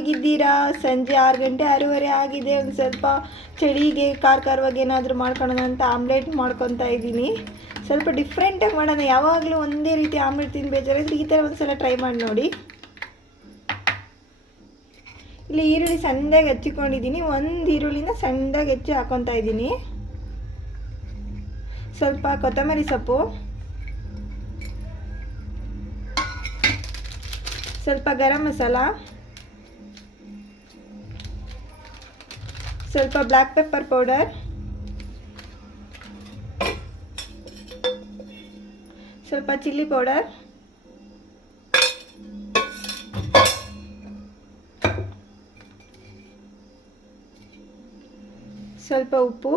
ಹೇಗಿದ್ದೀರಾ? ಸಂಜೆ 6 ಗಂಟೆ 6:30 ಆಗಿದೆ. ಒಂದು ಸ್ವಲ್ಪ ಚಳಿಗೆ ಖಾರವಾಗಿ ಏನಾದರೂ ಮಾಡ್ಕೊಳ್ಳೋಣ ಅಂತ ಆಮ್ಲೆಟ್ ಮಾಡ್ಕೊತಾ ಇದ್ದೀನಿ. ಸ್ವಲ್ಪ ಡಿಫ್ರೆಂಟಾಗಿ ಮಾಡೋಣ. ಯಾವಾಗಲೂ ಒಂದೇ ರೀತಿ ಆಮ್ಲೆಟ್ ತಿಂದು ಬೇಜಾರಾದ್ರೆ ಈ ಥರ ಒಂದು ಸಲ ಟ್ರೈ ಮಾಡಿ ನೋಡಿ. ಇಲ್ಲಿ ಈರುಳ್ಳಿ ಸಣ್ಣದಾಗಿ ಹಚ್ಚಿಕೊಂಡಿದ್ದೀನಿ. ಒಂದು ಈರುಳ್ಳಿನ ಸಣ್ಣದಾಗಿ ಹೆಚ್ಚಿ ಹಾಕ್ಕೊತಾ ಇದ್ದೀನಿ. ಸ್ವಲ್ಪ ಕೊತ್ತಂಬರಿ ಸೊಪ್ಪು, ಸ್ವಲ್ಪ ಗರಂ ಮಸಾಲ, ಸ್ವಲ್ಪ ಬ್ಲ್ಯಾಕ್ ಪೆಪ್ಪರ್ ಪೌಡರ್, ಸ್ವಲ್ಪ ಚಿಲ್ಲಿ ಪೌಡರ್, ಸ್ವಲ್ಪ ಉಪ್ಪು.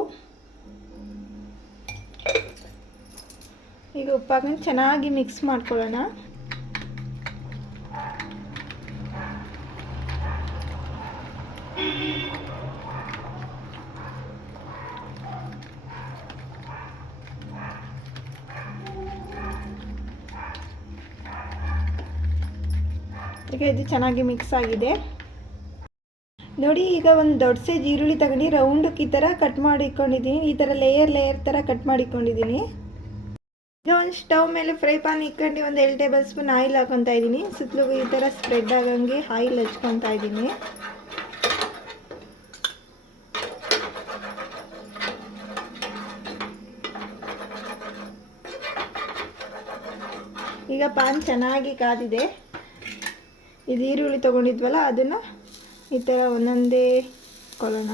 ಈಗ ಉಪ್ಪು ಹಾಕೊಂಡು ಚೆನ್ನಾಗಿ ಮಿಕ್ಸ್ ಮಾಡ್ಕೊಳ್ಳೋಣ. ಈಗ ಇದು ಚೆನ್ನಾಗಿ ಮಿಕ್ಸ್ ಆಗಿದೆ ನೋಡಿ. ಈಗ ಒಂದು ದೊಡ್ಡ ಸೈಜ್ ಈರುಳ್ಳಿ ತಗೊಂಡು ರೌಂಡಕ್ಕೆ ಈ ಥರ ಕಟ್ ಮಾಡಿಕೊಂಡಿದ್ದೀನಿ. ಈ ಥರ ಲೇಯರ್ ಥರ ಕಟ್ ಮಾಡಿಕೊಂಡಿದ್ದೀನಿ. ಈಗ ಒಂದು ಸ್ಟವ್ ಮೇಲೆ ಫ್ರೈ ಪ್ಯಾನ್ ಇಟ್ಕೊಂಡು ಒಂದು 2 ಟೇಬಲ್ ಸ್ಪೂನ್ ಆಯಿಲ್ ಹಾಕೊತಾ ಇದ್ದೀನಿ. ಸುತ್ತಲೂ ಈ ಥರ ಸ್ಪ್ರೆಡ್ ಆಗಂಗೆ ಆಯಿಲ್ ಹಚ್ಕೊತಾ ಇದ್ದೀನಿ. ಈಗ ಪ್ಯಾನ್ ಚೆನ್ನಾಗಿ ಕಾದಿದೆ. ಇದು ಈರುಳ್ಳಿ ತೊಗೊಂಡಿದ್ವಲ್ಲ ಅದನ್ನು ಈ ಥರ ಒಂದೊಂದೇ ಕೊಳ್ಳೋಣ.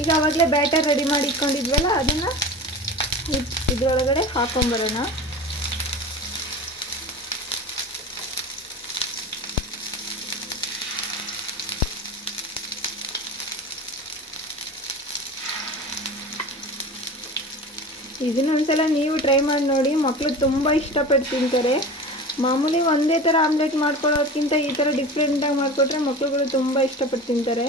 ಈಗ ಆವಾಗಲೇ ಬ್ಯಾಟರ್ ರೆಡಿ ಮಾಡಿ ಇಟ್ಕೊಂಡಿದ್ವಲ್ಲ ಅದನ್ನು ಇದರೊಳಗಡೆ ಹಾಕೊಂಬರೋಣ. ಇದನ್ನ ಒಂದ್ಸಲ ನೀವು ಟ್ರೈ ಮಾಡಿ ನೋಡಿ. ಮಕ್ಕಳು ತುಂಬ ಇಷ್ಟಪಟ್ಟು ತಿಂತಾರೆ. ಮಾಮೂಲಿ ಒಂದೇ ಥರ ಆಮ್ಲೆಟ್ ಮಾಡ್ಕೊಳ್ಳೋದಕ್ಕಿಂತ ಈ ಥರ ಡಿಫ್ರೆಂಟಾಗಿ ಮಾಡಿಕೊಟ್ರೆ ಮಕ್ಕಳುಗಳು ತುಂಬ ಇಷ್ಟಪಟ್ಟು ತಿಂತಾರೆ.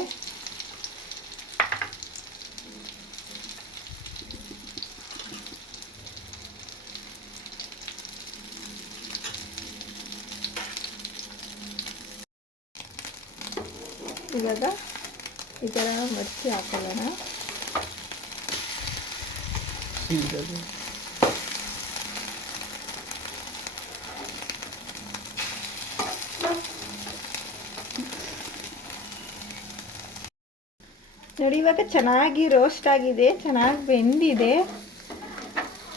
ಇವಾಗ ಈ ಥರ ಮಡಚಿ ಹಾಕೊಳ್ಳೋಣ. ನೋಡಿ ಇವಾಗ ಚೆನ್ನಾಗಿ ರೋಸ್ಟ್ ಆಗಿದೆ, ಚೆನ್ನಾಗಿ ಬೆಂದಿದೆ.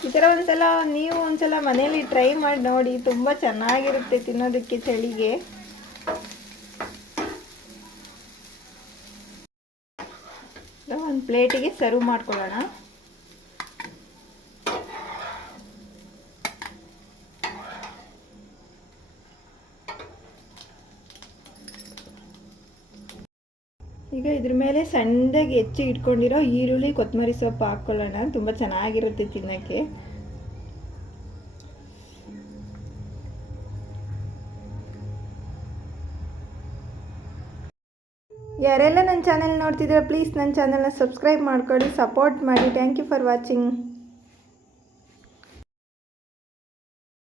ಈ ಥರ ಒಂದ್ಸಲ ನೀವು ಒಂದ್ಸಲ ಮನೇಲಿ ಟ್ರೈ ಮಾಡಿ ನೋಡಿ. ತುಂಬ ಚೆನ್ನಾಗಿರುತ್ತೆ ತಿನ್ನೋದಕ್ಕೆ ಚಳಿಗೆ. ಒಂದು ಪ್ಲೇಟಿಗೆ ಸರ್ವ್ ಮಾಡ್ಕೊಳ್ಳೋಣ. ಈಗ ಇದ್ರ ಮೇಲೆ ಸಣ್ಣದಾಗಿ ಹೆಚ್ಚಿ ಇಟ್ಕೊಂಡಿರೋ ಈರುಳ್ಳಿ ಕೊತ್ತಂಬರಿ ಸೊಪ್ಪು ಹಾಕ್ಕೊಳ್ಳೋಣ. ತುಂಬ ಚೆನ್ನಾಗಿರುತ್ತೆ ತಿನ್ನೋಕ್ಕೆ. ಯಾರೆಲ್ಲ ನನ್ನ ಚಾನೆಲ್ ನೋಡ್ತಿದ್ದೀರಾ ಪ್ಲೀಸ್ ನನ್ನ ಚಾನೆಲ್ನ ಸಬ್ಸ್ಕ್ರೈಬ್ ಮಾಡ್ಕೊಳ್ಳಿ, ಸಪೋರ್ಟ್ ಮಾಡಿ. Thank you for watching.